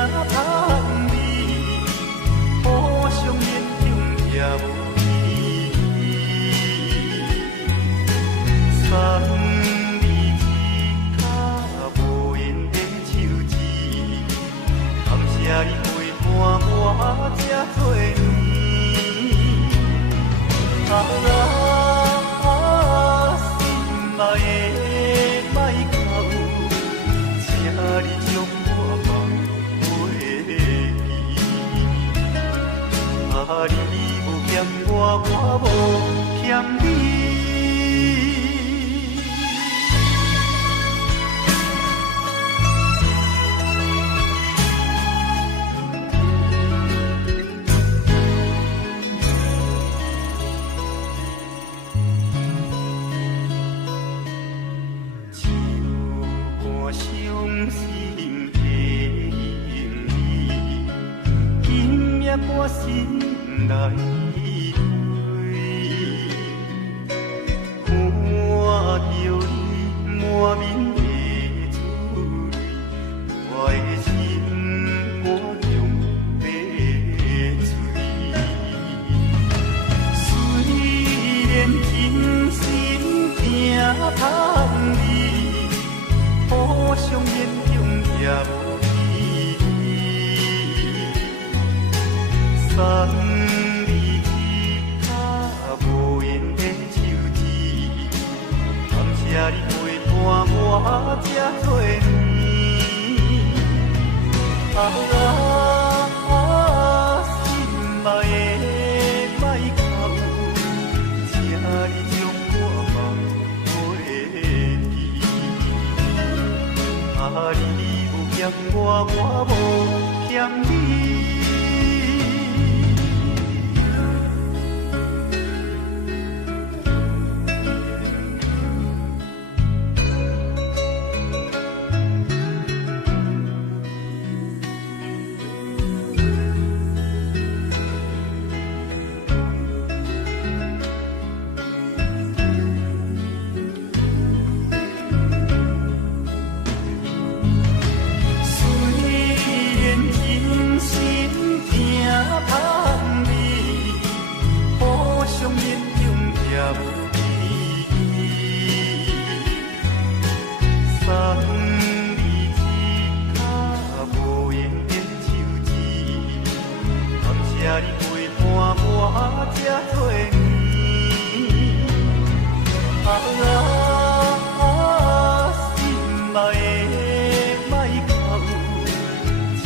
香味，互相勉强也无义。送你一卡无缘的手指，感谢你陪伴我这多年。啊，心爱的莫哭，请你将我梦回记。啊，你无欠我，我无欠你。我心内看着你满面的珠泪，我的心肝中白碎。虽然真心疼痛你，互相勉强也无。送你一卡无缘的手指，感谢你陪伴我这多年。啊，心爱的莫哭，请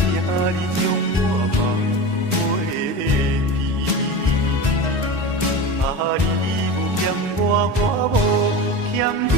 你将我梦回记。啊，你无欠我，我无欠你。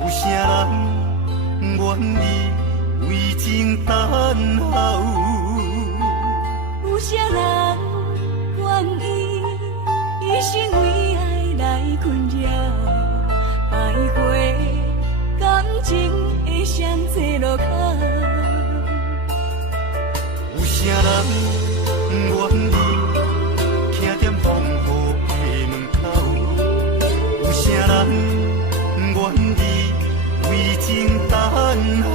有啥人愿意为情等候？有啥人愿意一生为爱来困扰？爱过感情会上济路口。有啥人愿意徛踮风雨的门口？有啥人愿意为情等候？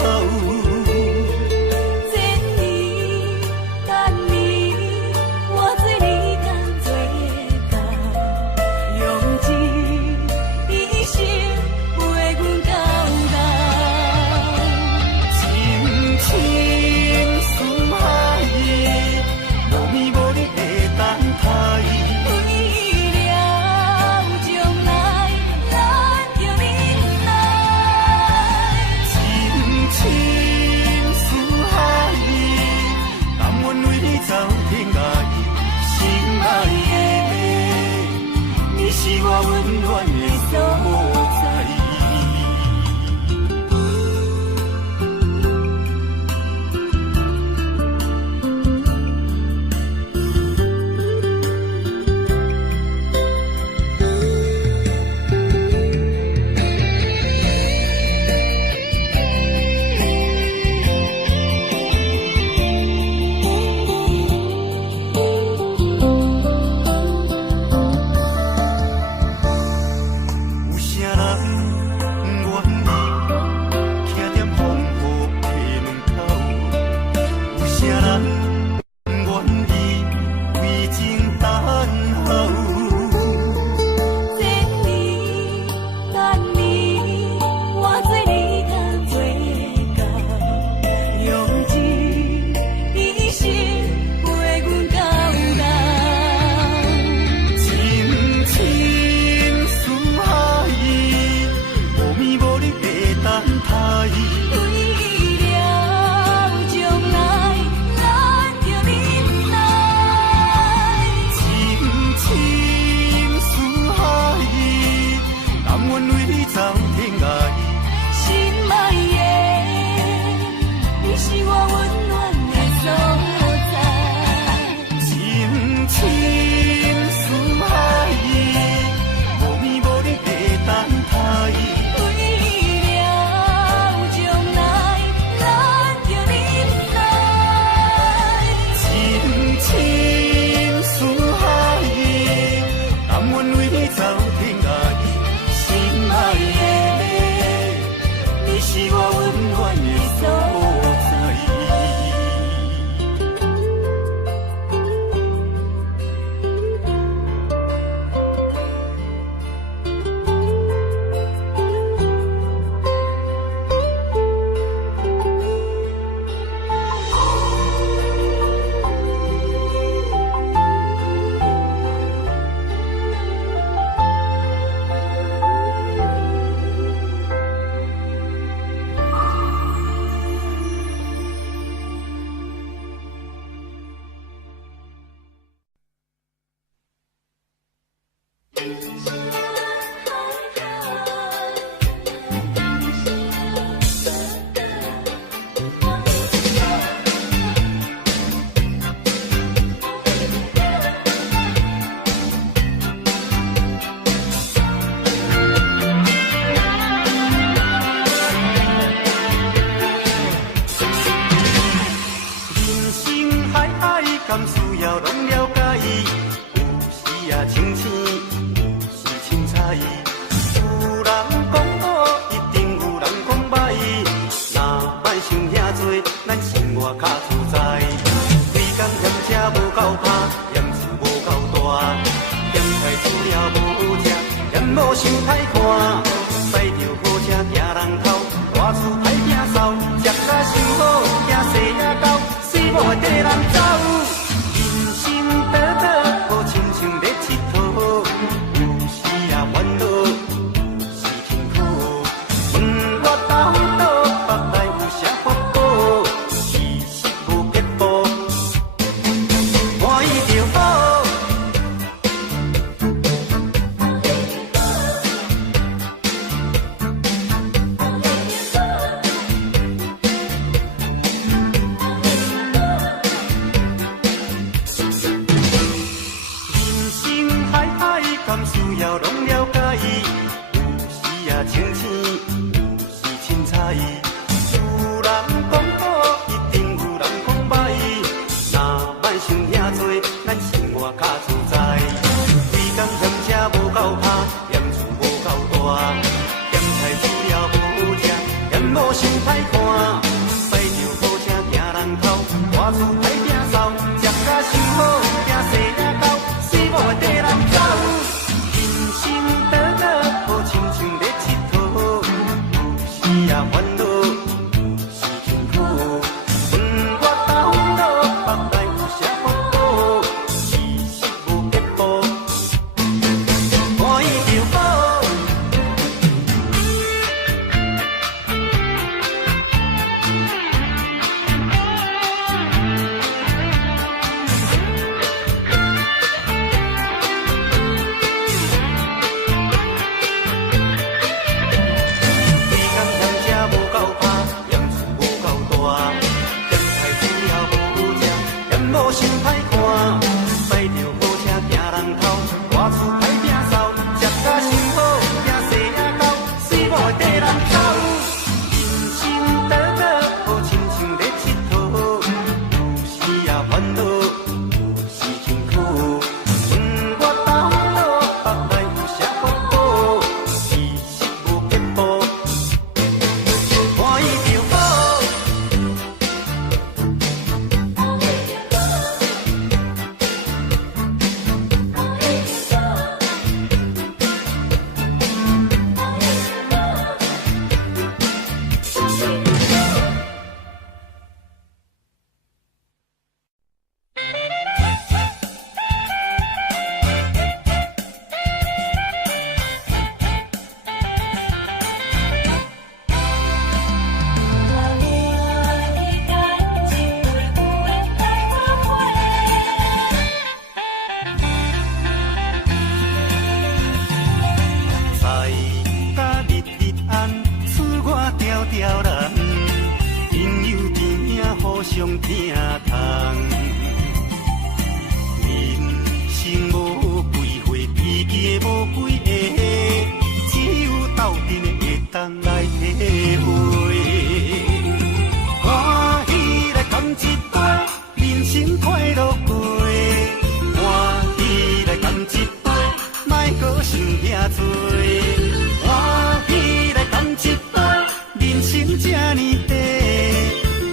这呢短，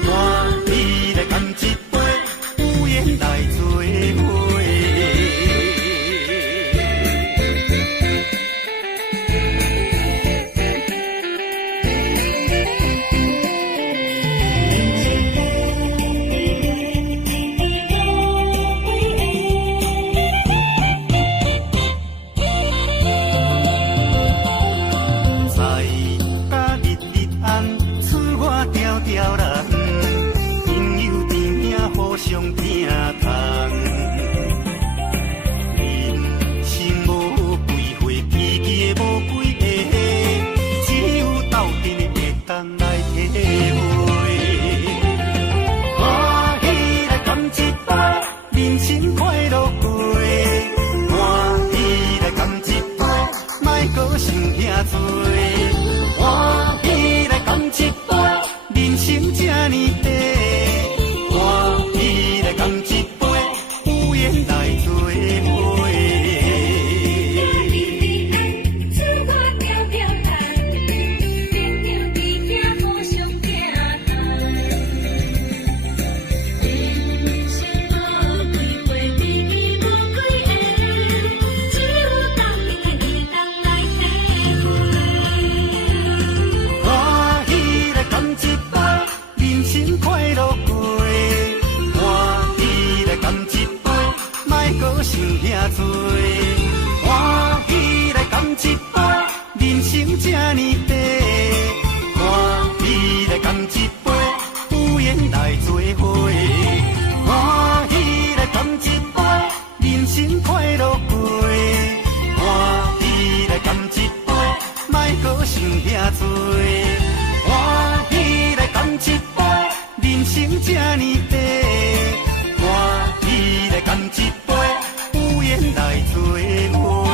欢喜来干一杯。呢短，欢喜来干一杯，有缘来做伙。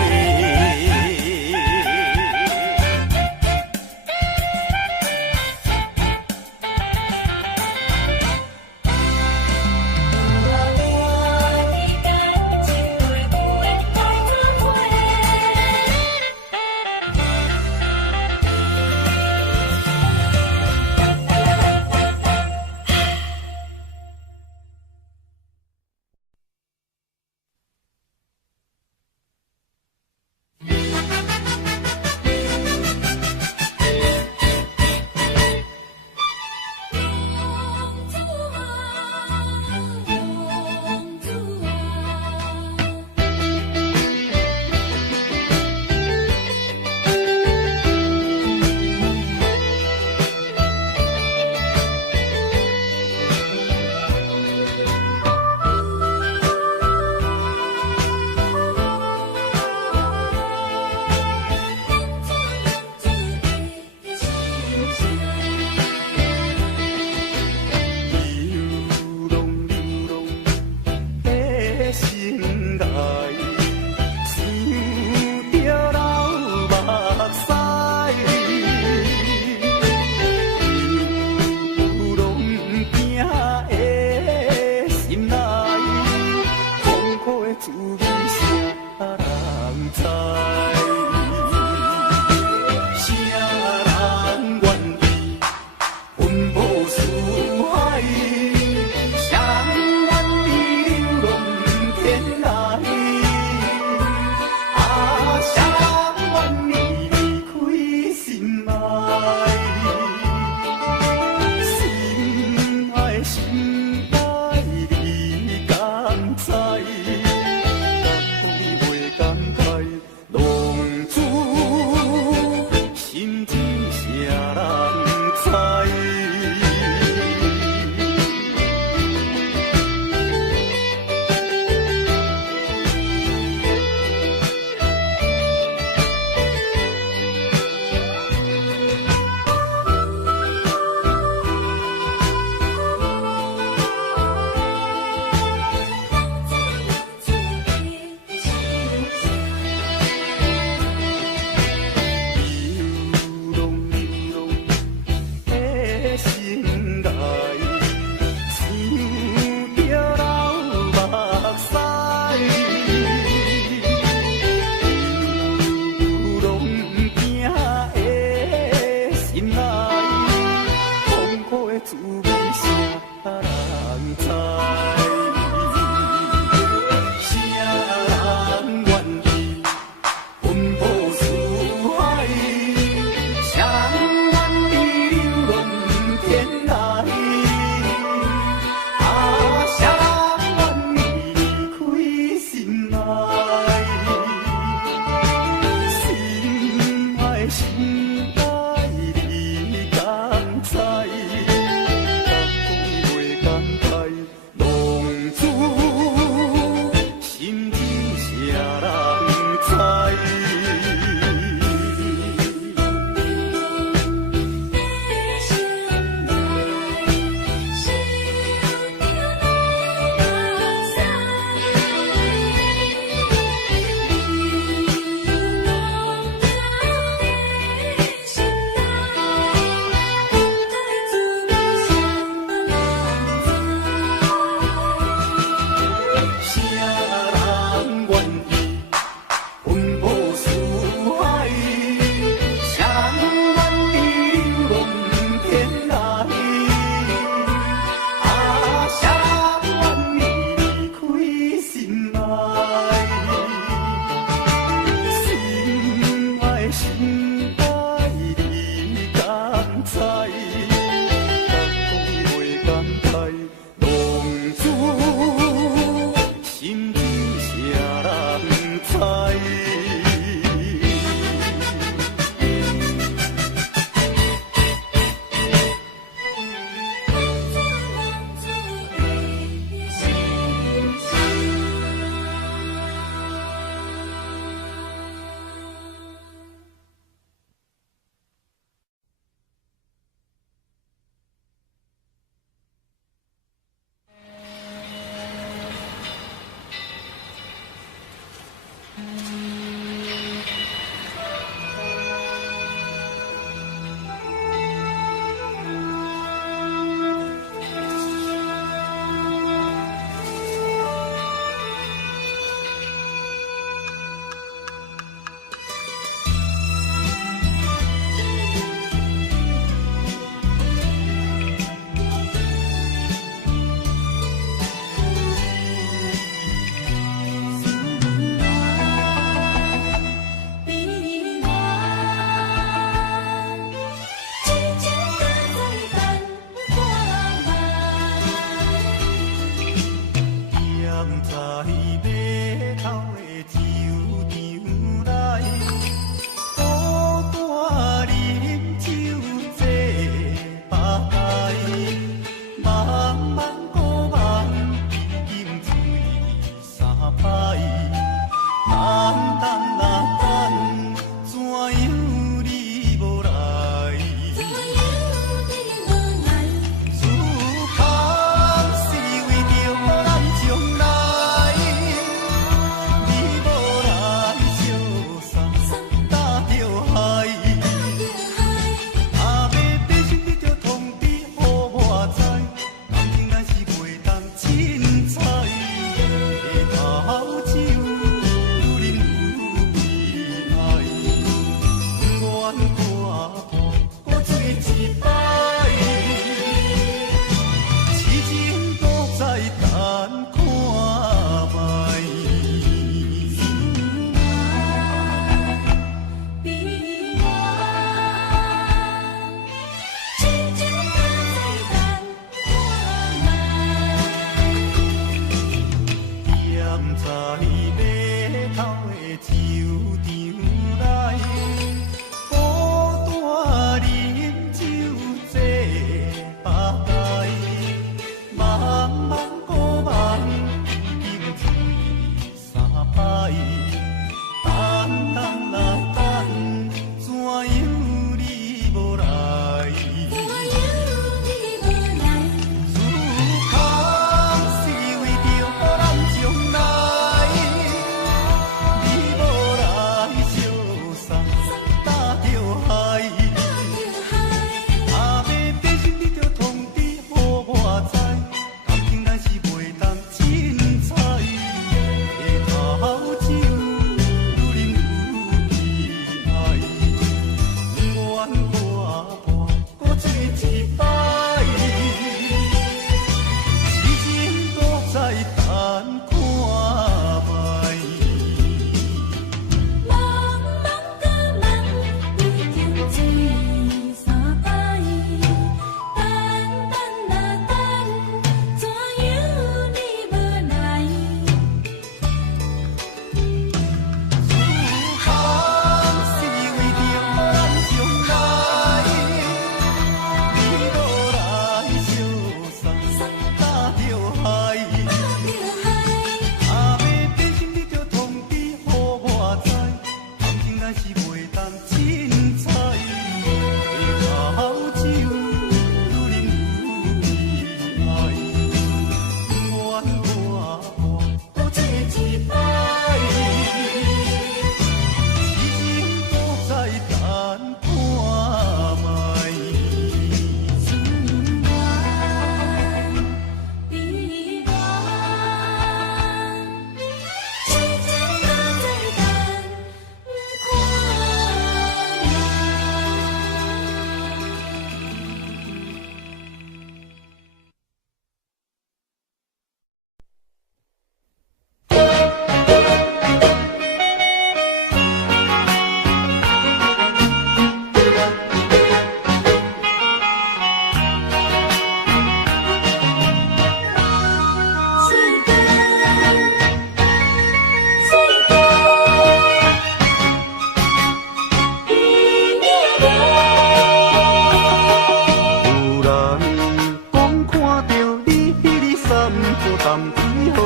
淡水河，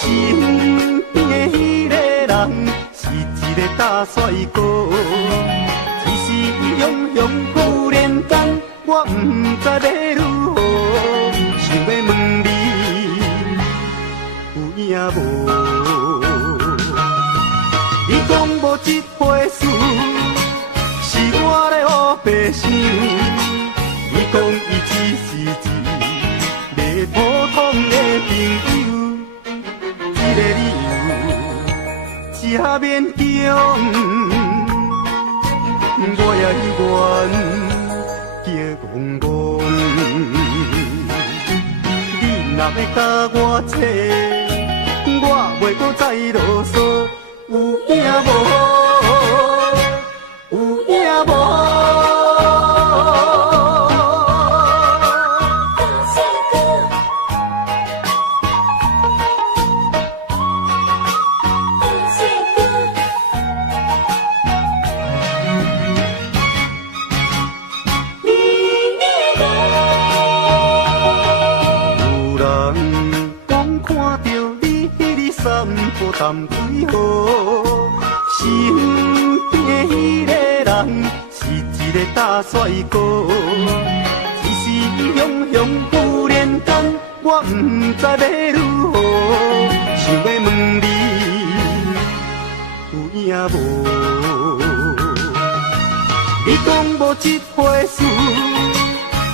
身边的迄个人是一个大帅哥。只是伊雄雄忽然间，我不知要如何，想要问你有影无？你讲无这回事，是我咧胡白想。你讲伊只是一个普通的朋友，这个理由真勉强。我也愿叫戆戆，你若要甲我扯，我袂搁再啰嗦。有影无？有影无？淡水河，身边的迄个人是一个大帅哥。只是雄雄忽然间，我不知要如何，想要问你有影无？你讲无这回事，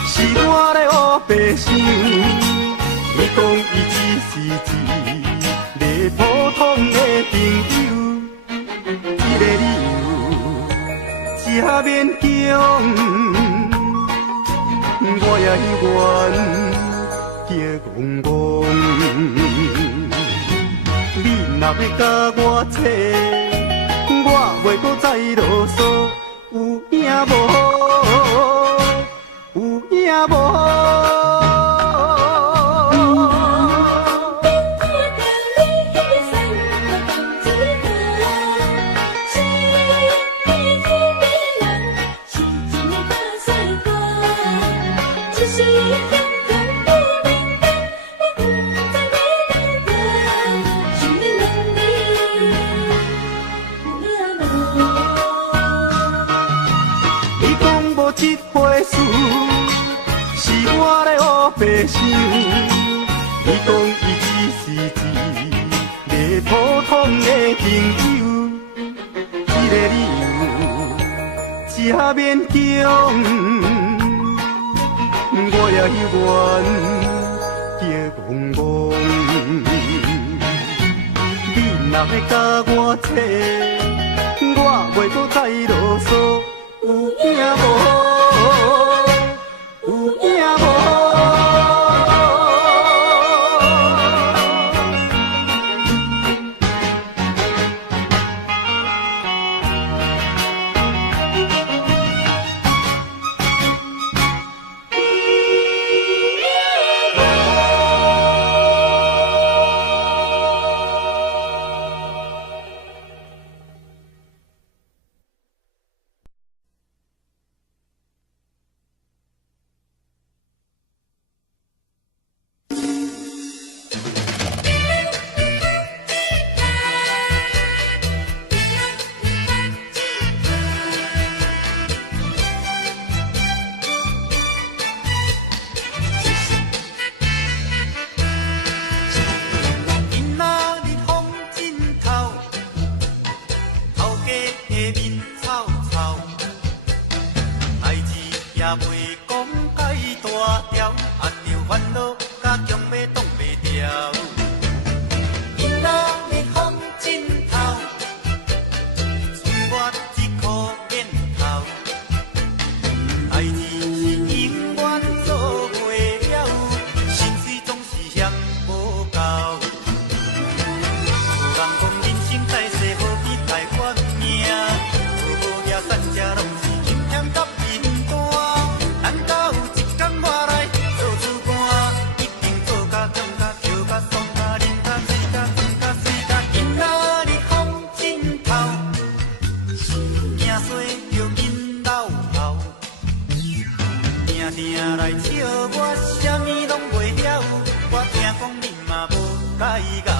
是我咧胡白想。你讲伊只是一普通的朋友，这个理由真勉强。我也愿叫戆戆，你若要甲我扯，我袂搁再啰嗦。有影无？有影无？白想，你讲伊只是一个普通的朋友，这个理由真勉强。我也愿叫戆戆，你若要甲我扯，我袂搁再啰嗦。有影无？有影无？咱甲有一天我来做主官，一定做甲壮甲，笑甲。甲伊咬。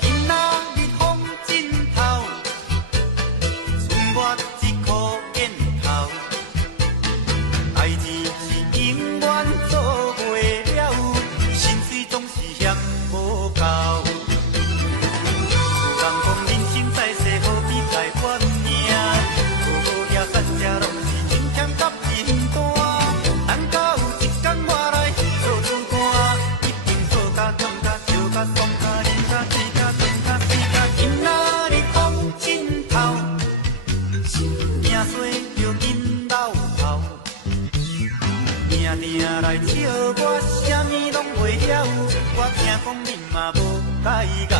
今仔日风真透，剩我一颗烟头，代志是永远做袂了，心碎总是嫌无够。人讲人生在世，何必来怨命？好也善也拢是真欠甲真大。等到有一天我来做主干，一定做甲痛甲笑甲爽甲忍甲气甲酸甲死甲。今仔日风真透，命衰就紧老头。定定来笑我，啥物拢袂晓。我惊讲恁嘛无甲伊咬。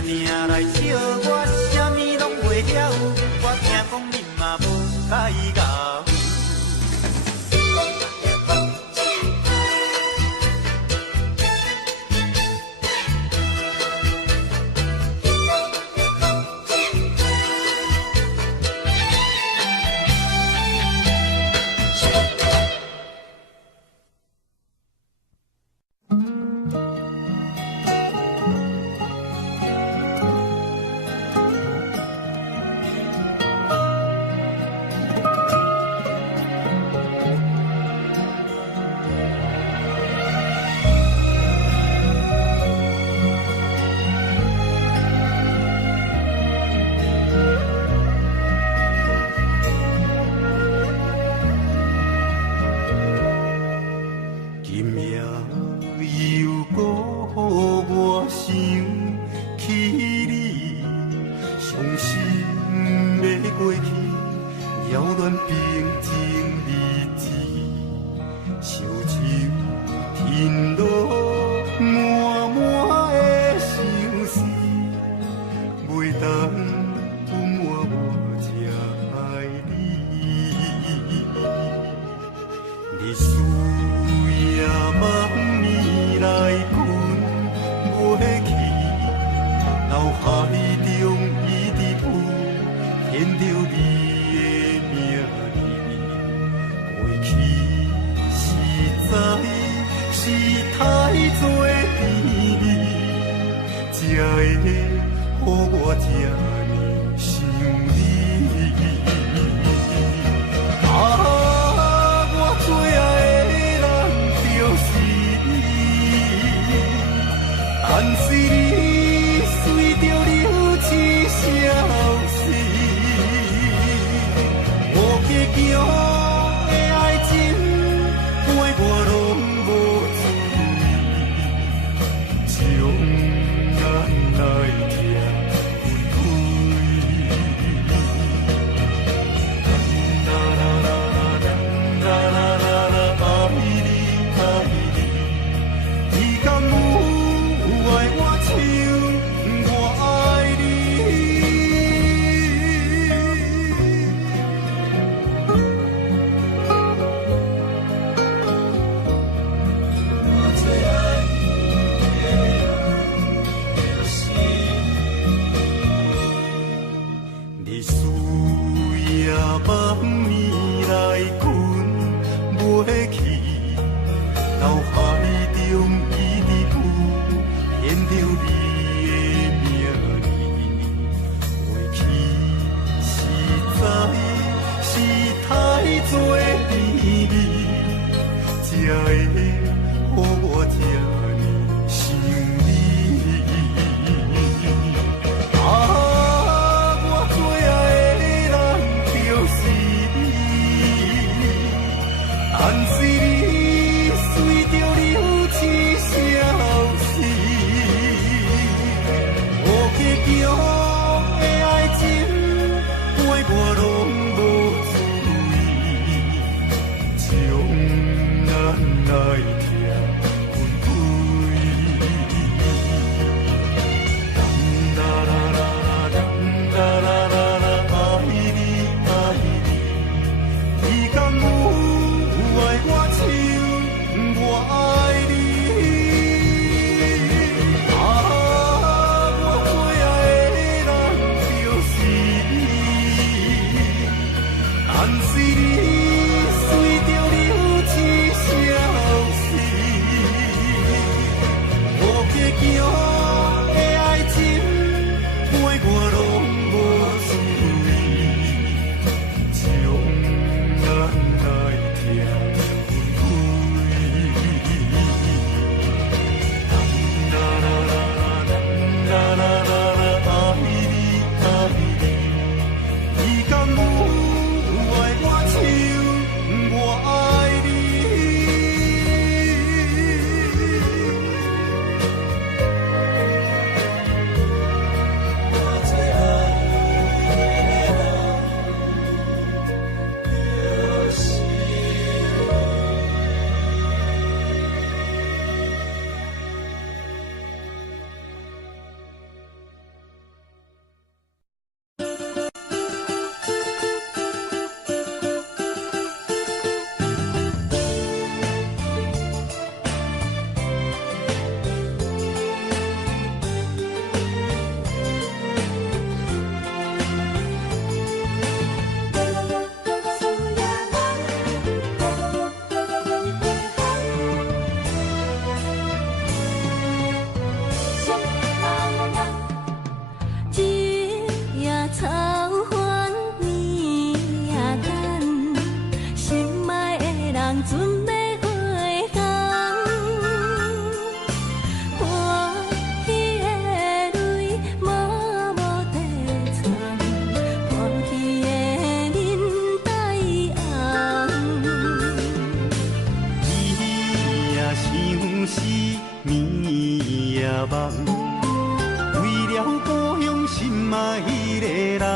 定来笑我，啥物拢袂晓。我惊讲恁嘛无甲伊咬。来听阮开。啦啦啦啦啦啦啦啦，爱你爱你，你敢有爱我像我爱你？啊，我最爱的人就是你，但是你随着流星消失，无结局的爱情，陪我拢无滋味，从咱来听阮开。啦啦啦啦啦啦啦啦，爱你爱你，你敢有爱我像我爱你？我最爱的人就是一夜草原年夜等，心爱的人准备回港。欢喜的泪默默地藏，欢喜的面带红。伊也想死暝夜梦。为了故乡心爱迄个人，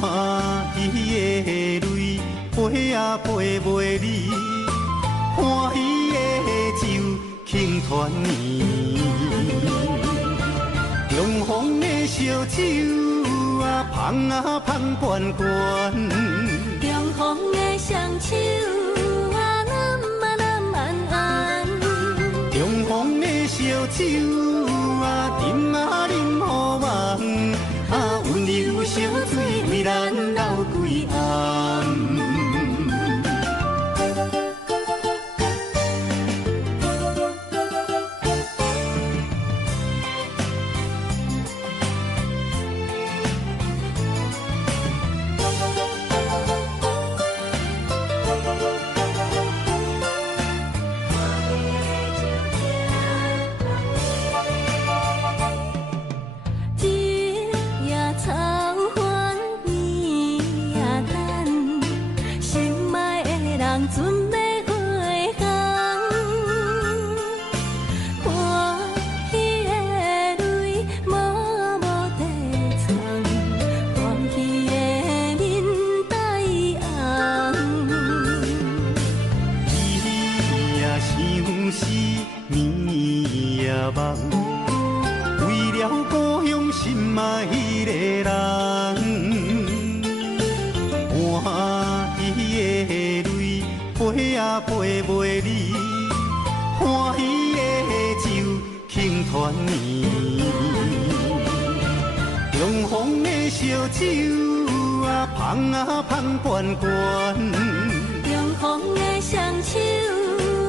欢喜的泪陪啊陪袂离，欢喜的酒庆团圆，中风的烧酒啊香悬悬，中风的双手啊揽安安，中风的烧酒啊，斟啊啉予梦，啊温柔烧水为咱流规暗。一夜草原年夜等，心爱的人准备回港。欢喜的泪默默地藏，欢喜的面带红。伊也想死暝夜梦。为了故乡心爱迄个人，欢喜的泪陪啊陪袂离，欢喜的酒庆团圆，中风的烧酒啊香悬悬，中风的双手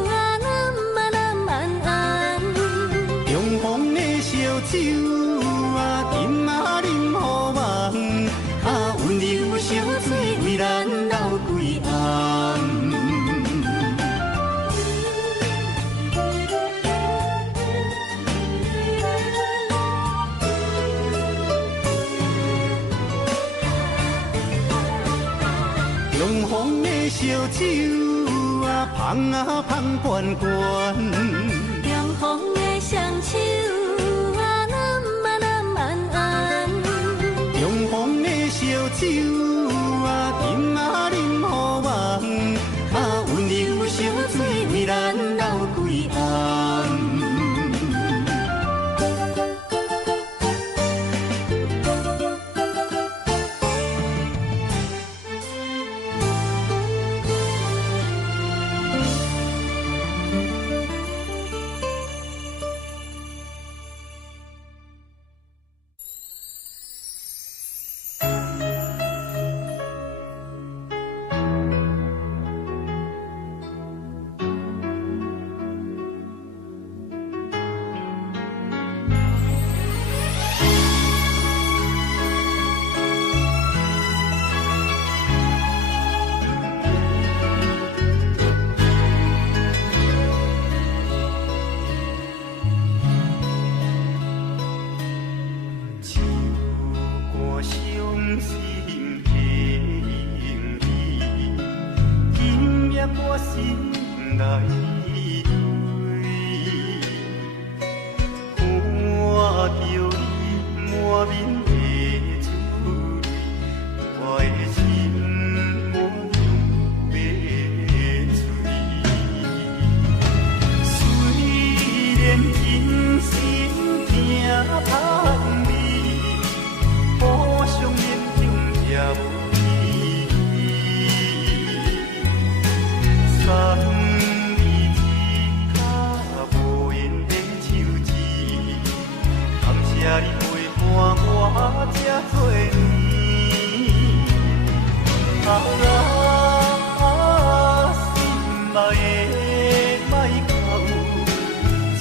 啊揽安安，中风的烧酒啊，斟啊啉予梦，啊温柔烧水为咱流规暗。中风的烧酒啊，香悬悬，中风的双手啊，揽安安，中风的烧酒啊，斟啊啉予梦，啊我心内花，看着你满面的珠泪，我的心满涌要醉。虽然今生行歹味，互相勉强也无。三字卡无言的手指，感谢你陪伴我这多年。心爱的莫靠，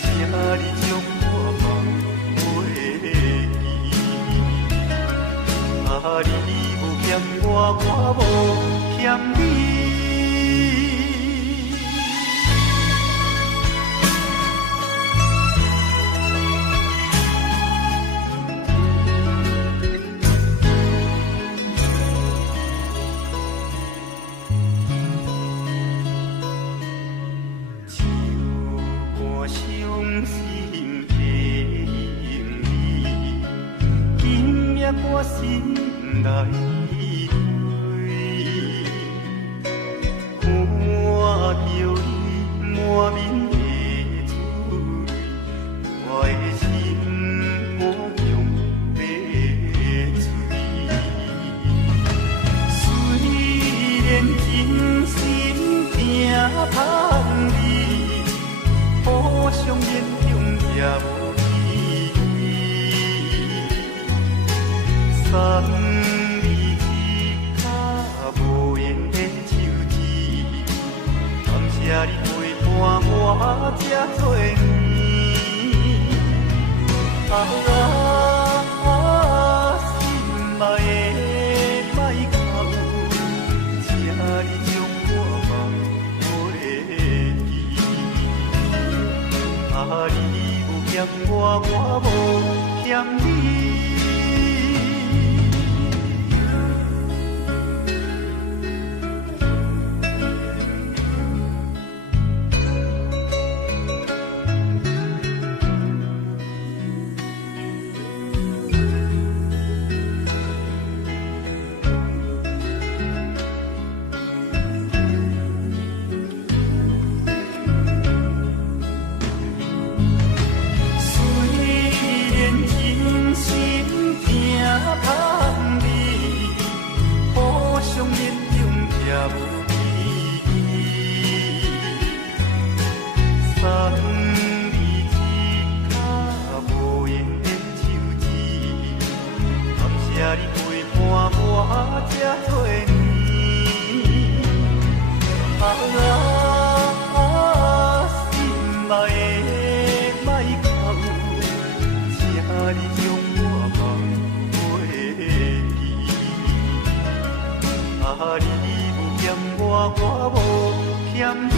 请你将我梦袂记。你无欠我，我无欠你。我心内花，看着你满面的珠泪，我的心满涌要醉。虽然今生行歹味，互相勉强也无。三字卡无言的手指，感谢你陪伴我这多年。心爱的莫靠，请你将我梦袂记。你无欠我，我无欠你。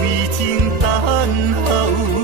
为情等候。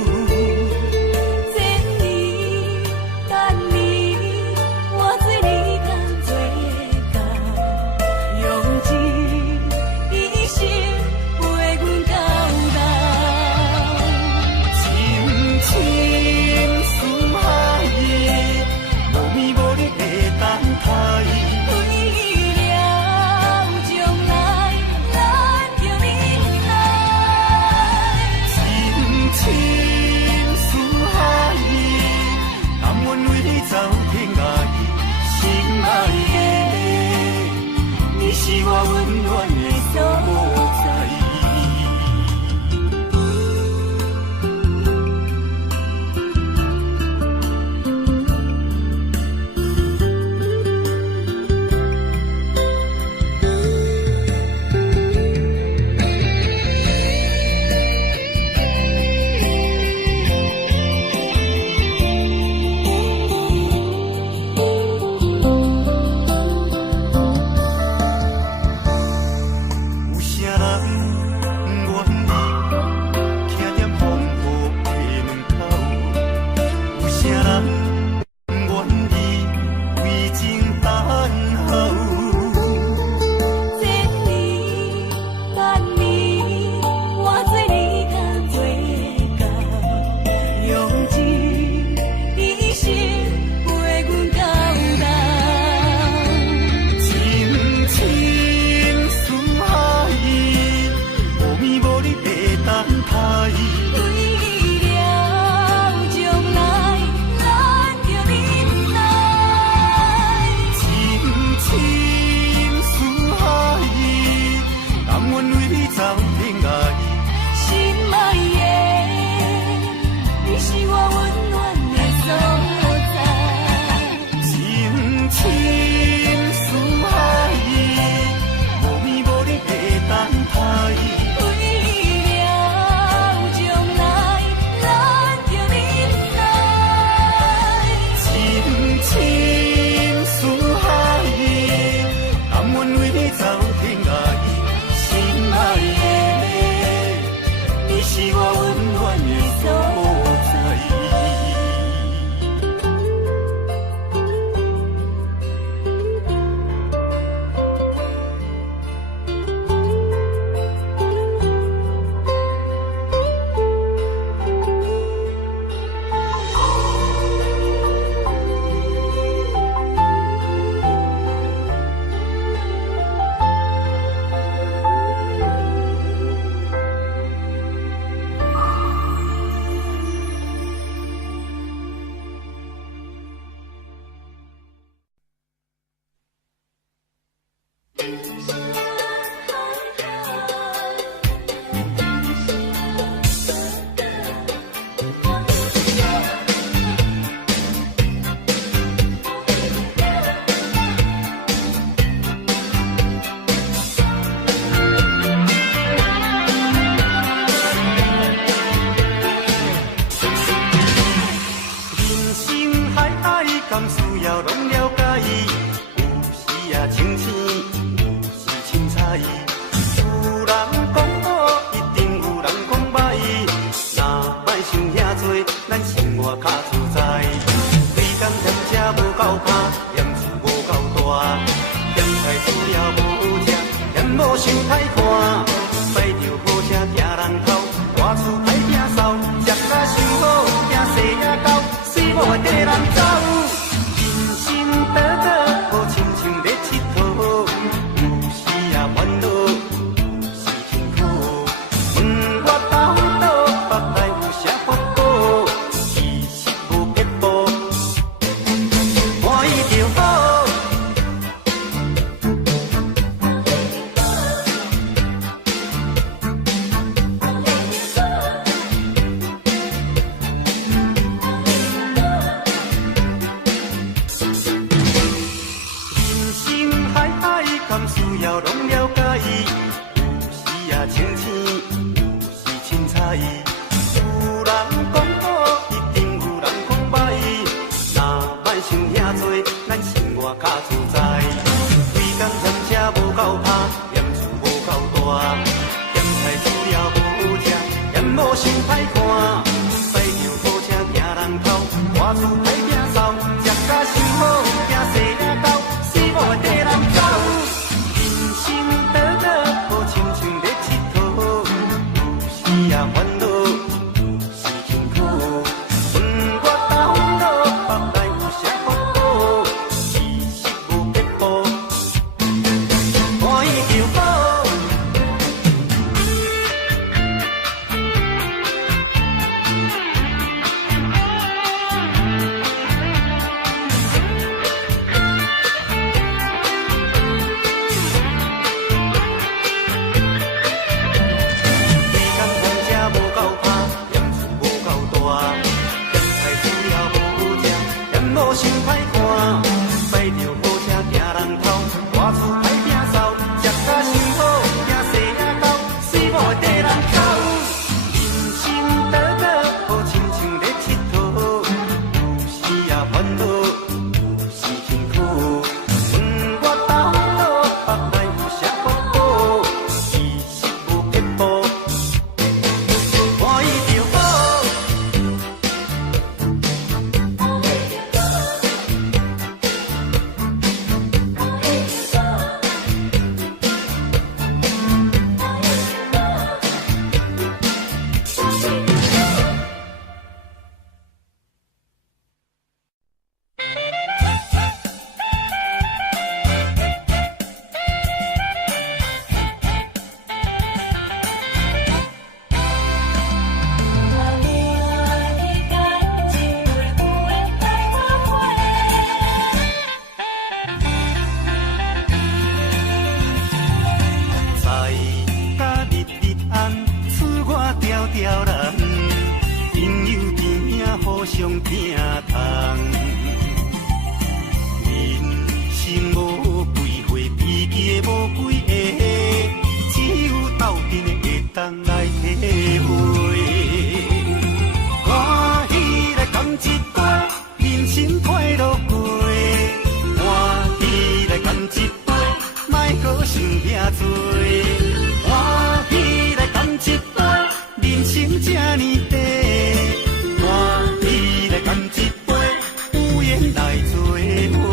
无某想歹看，驶着好车行人头，外厝歹摒扫，食甲伤好，惊细仔狗，死某的地人走。人生短短，好亲像咧佚佗，有时也烦恼，有时辛苦。问我到老，腹内有啥福报？其实无结果，欢喜就好。无想歹看，驶着好车行人头，外厝歹摒扫，食甲伤好，惊细仔狗，死某的地人走。人生短短，好亲像咧佚佗，有时也烦恼，有时辛苦。问我到老，腹内有啥福报？其实无结果，欢喜就好。吊人，朋友弟兄互相疼痛。人生无几回，脾气无几个，只有斗阵的会当来体会。欢喜来干一杯，人生快乐过。欢喜来干一杯，莫搁想遐多。欢喜来干一杯。人生这呢短，欢喜来干一杯，有缘来做伙。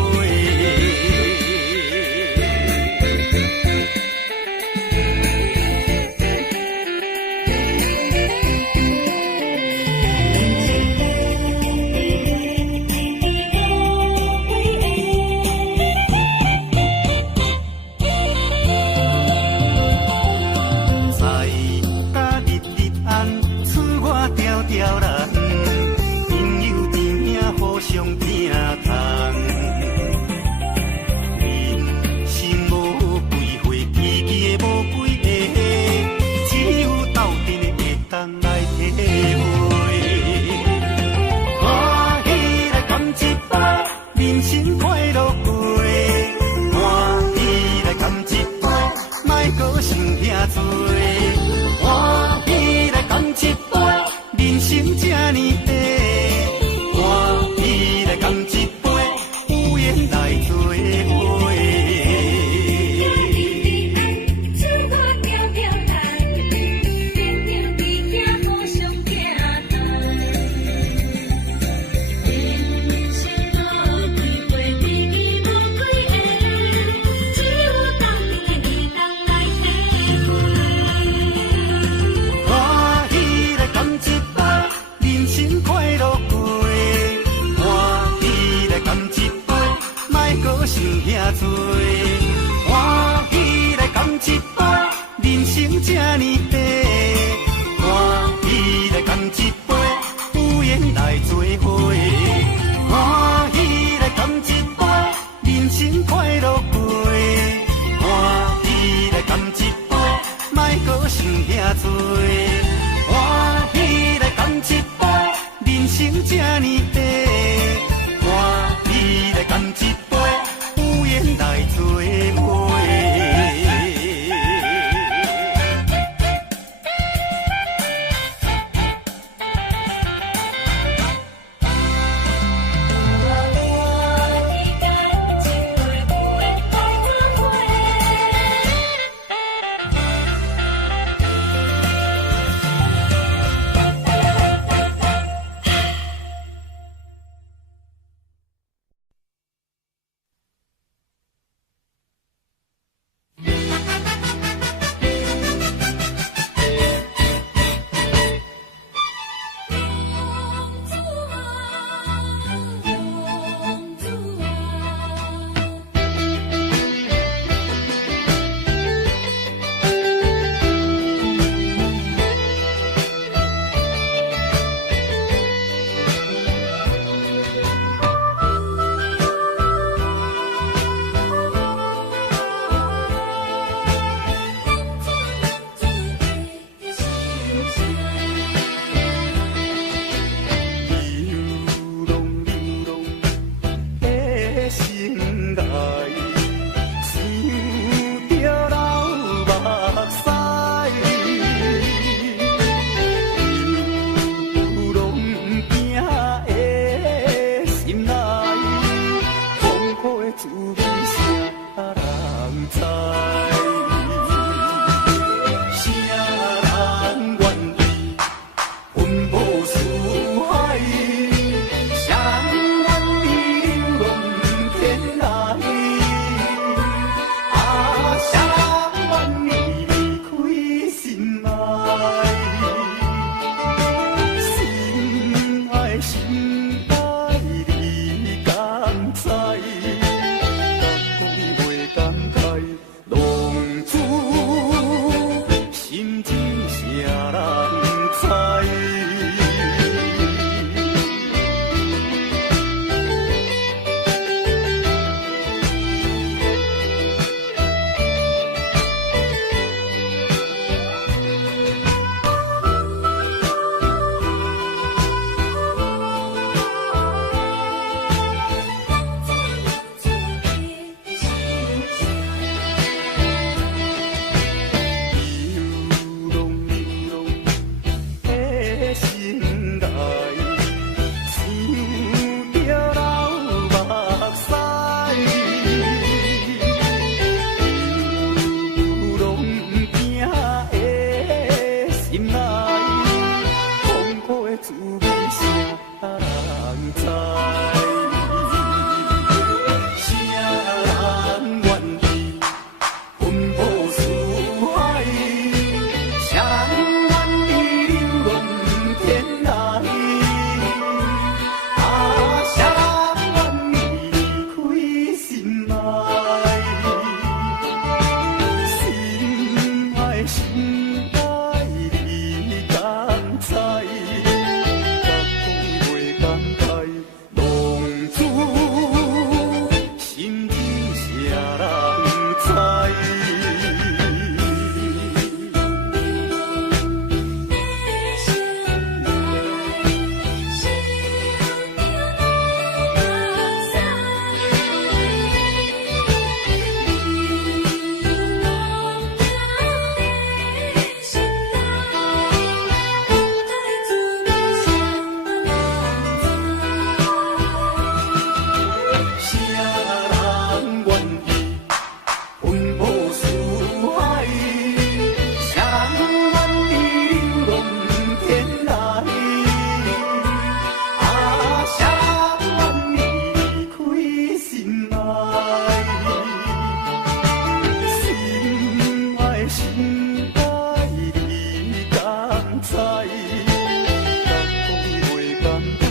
知，敢讲伊袂感慨，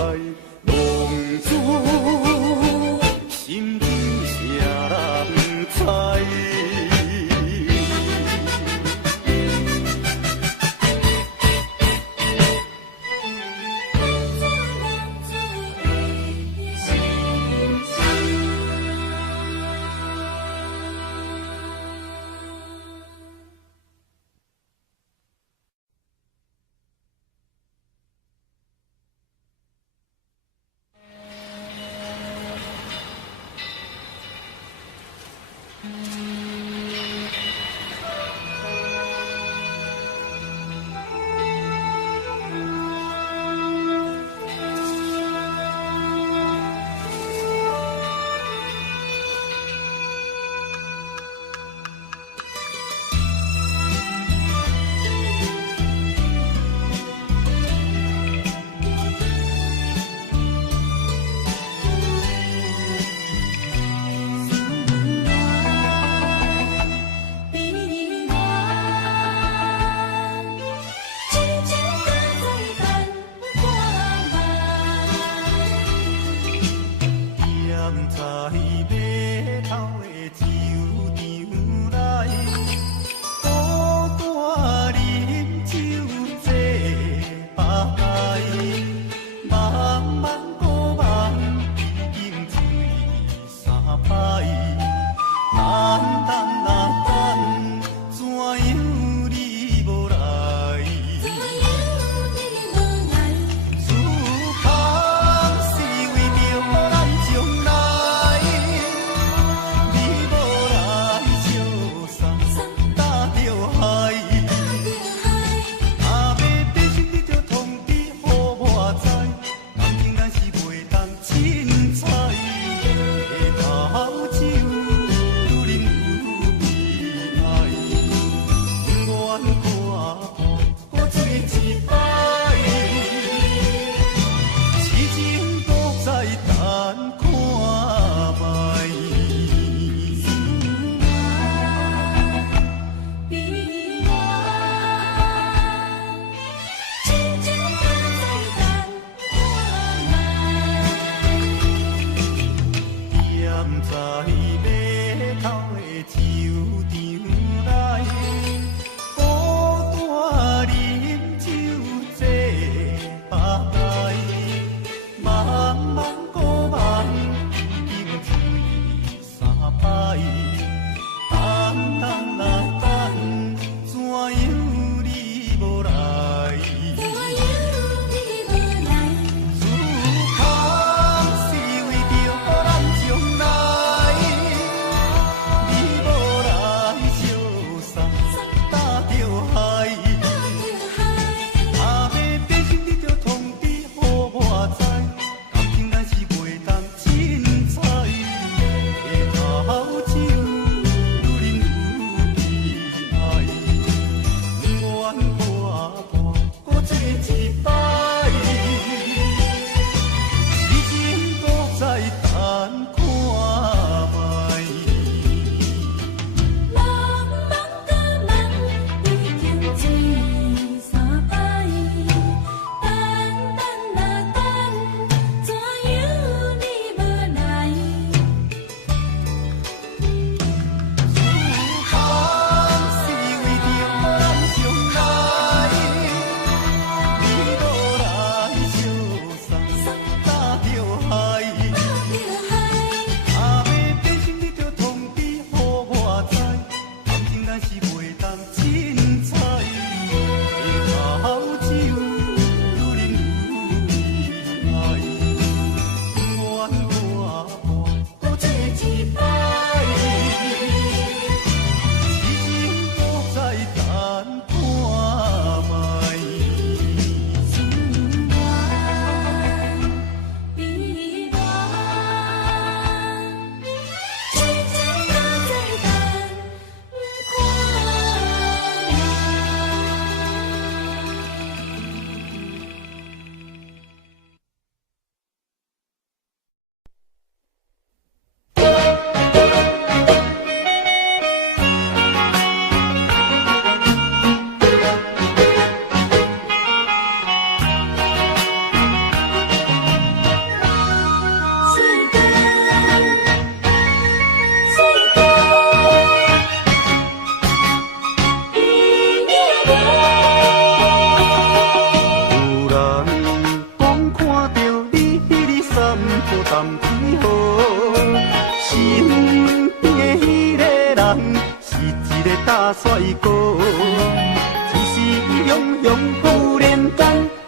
浪子心情谁人知？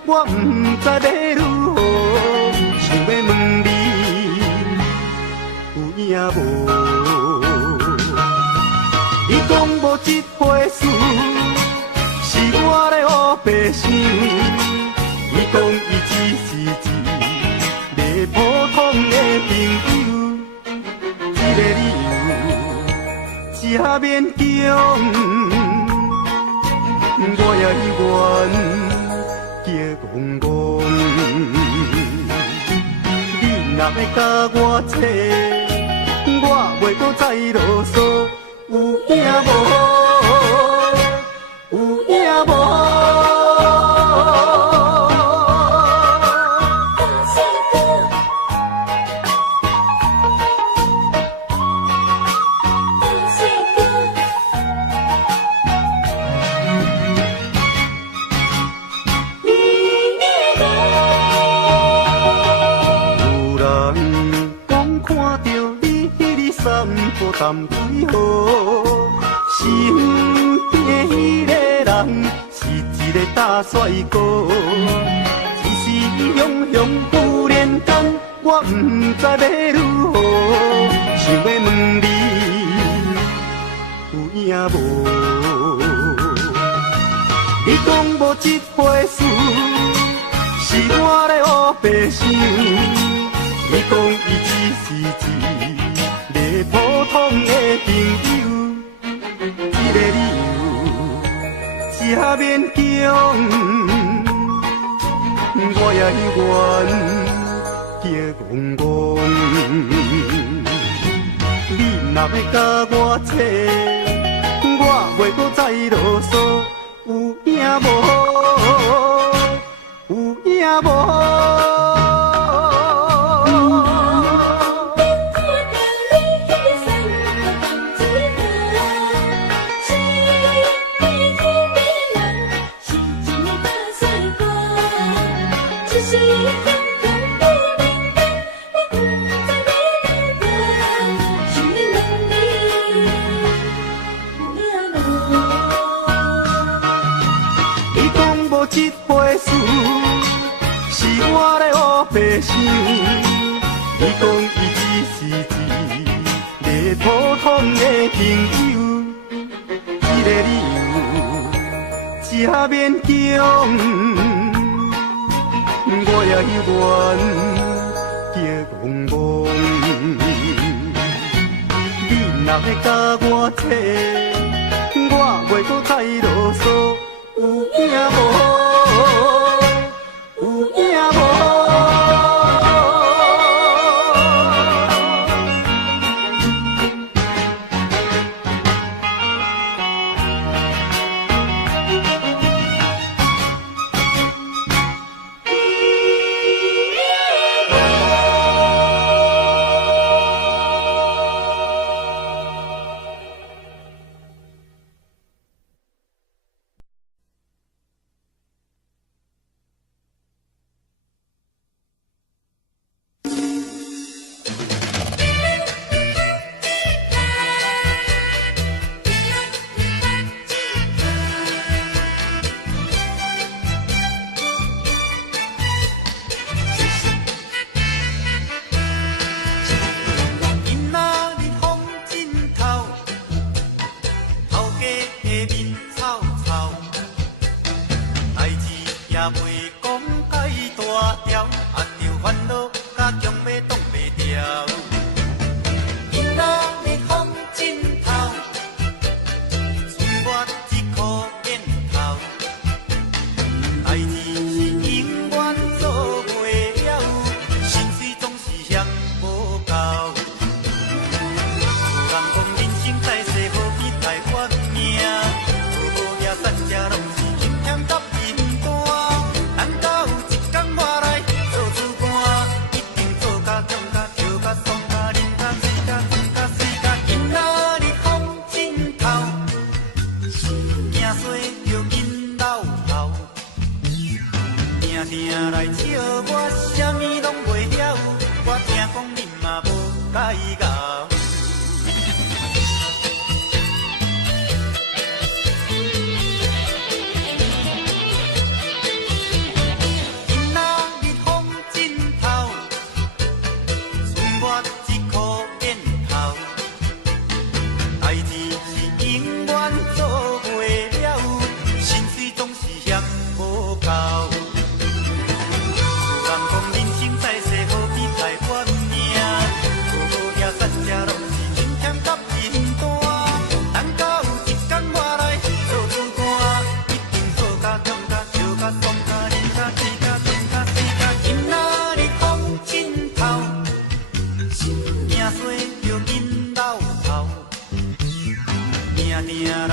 我不知要如何，想要问你有影无？伊讲无这回事，是我咧胡白想。伊讲伊只是一个普通的朋友，这个理由真勉强。我也愿叫戆戆，你若要甲我扯，我袂搁再啰嗦，有影无？有影无？淡几号？身边迄个人是一个大帅哥，只是雄雄忽然间，我不知要如何，想要问你有影无？你讲无这回事，是我咧胡白想。你讲伊只是一个普通的朋友，这个理由真勉强。我也愿叫戆戆，你若要甲我扯，我袂搁再啰嗦，有影无？有影无？这回事是我咧胡白想，你讲伊只是一个普通的朋友，这个理由真勉强。我也愿叫戆戆，你若要甲我扯，我袂搁再啰嗦，有影无？有影无？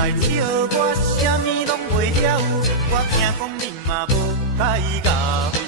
来笑我，啥物拢袂晓，我惊讲你嘛无解咬。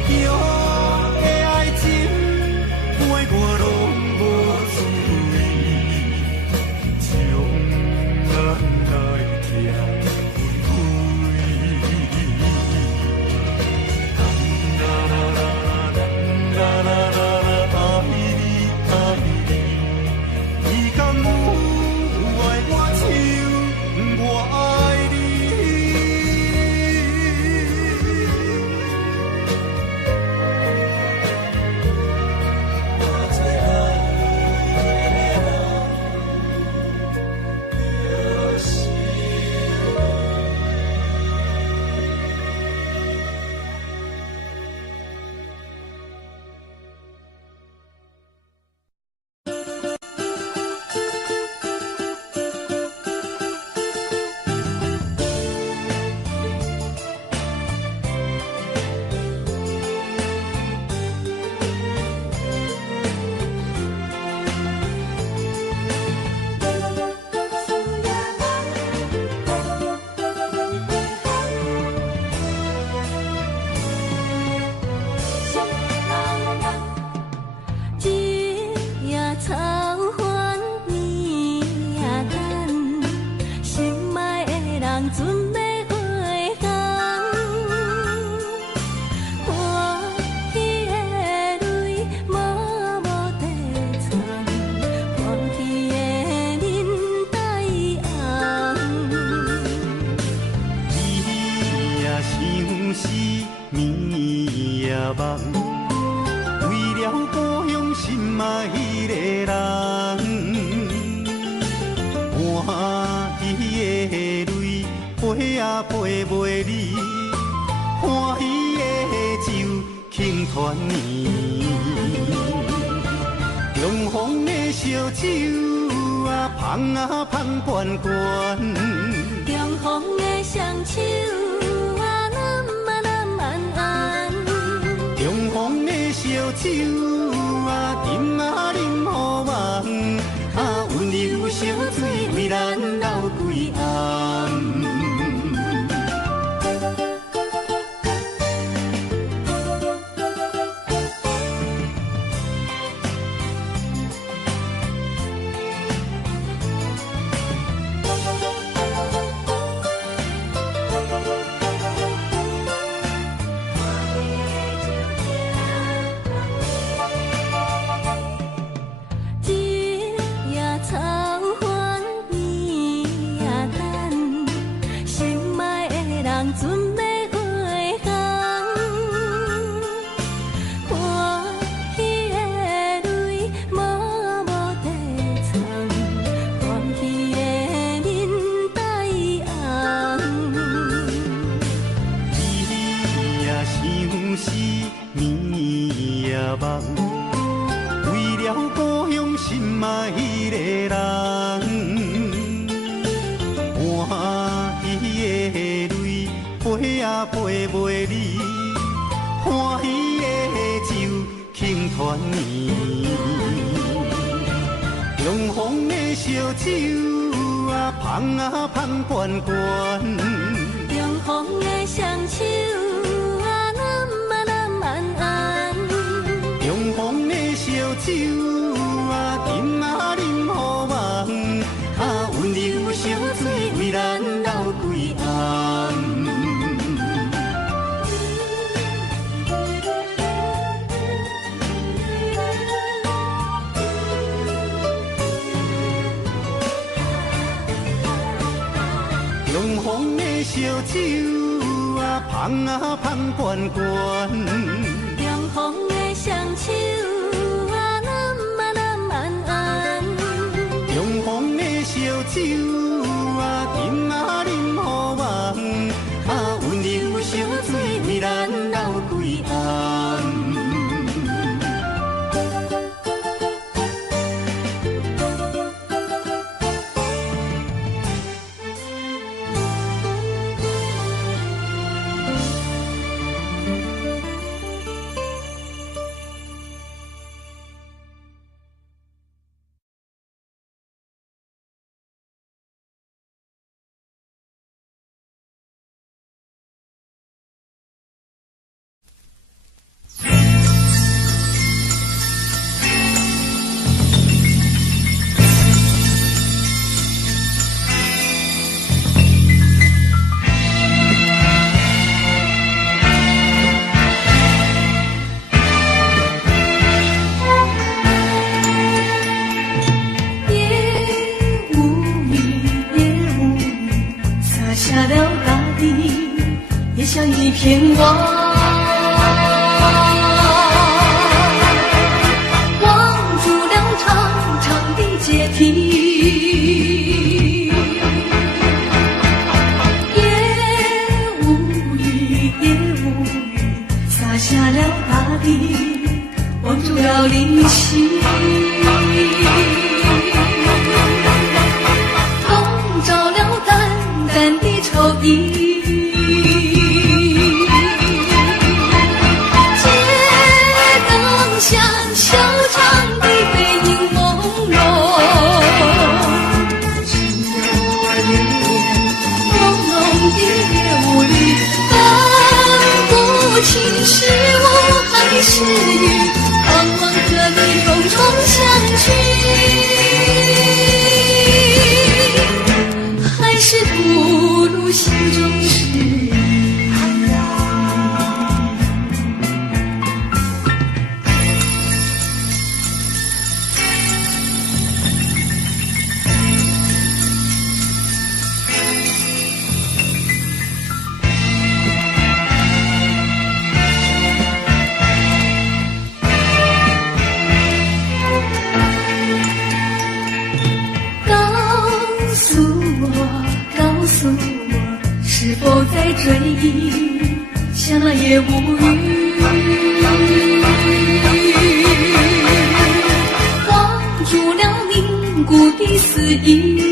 强的爱梦，为了故乡心爱迄个人，欢喜的泪陪啊陪袂离，欢喜的酒庆团圆，中风的烧酒啊香啊香滚滚，中风的双手啊揽啊揽安安，中风的烧酒啊饮啊饮好梦，啊温柔烧水为咱流几暗。为了故乡心爱迄个人，欢喜的泪陪啊陪袂离，欢喜的酒庆团圆，中风的烧酒啊香啊香滚滚，中风的双手啊揽啊揽安安，中风的烧酒啊饮啊饮好梦，啊温柔烧水为咱流几暗。中风的烧酒啊香啊香滚滚，中风的双手啊揽啊揽安安，中风的烧酒啊饮啊饮好梦，啊温柔烧水为咱流几暗。像一片光，望住了长长的阶梯，也无语，也无语，洒下了大地，望住了离席，笼罩了淡淡的愁意。像修长的背影朦胧，诉我是否在追忆，想了也无语。忘住了凝固的思忆，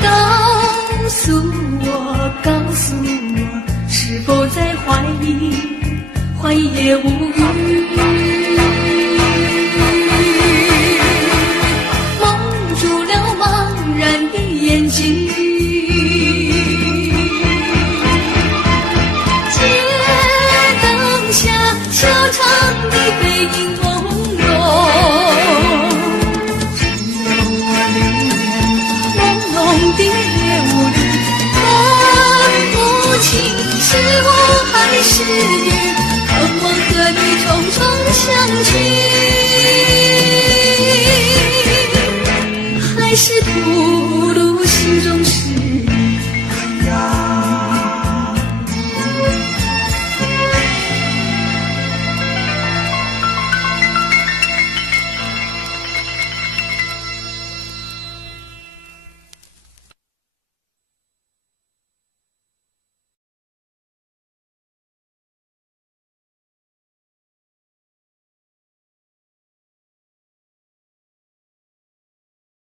告诉我是否在怀疑，怀疑也无语。蒙住了茫然的眼睛，街灯下小长的背影朦胧，只有我留恋朦胧的夜雾里，分不清是我还是你，渴望和你重重相聚，还是徒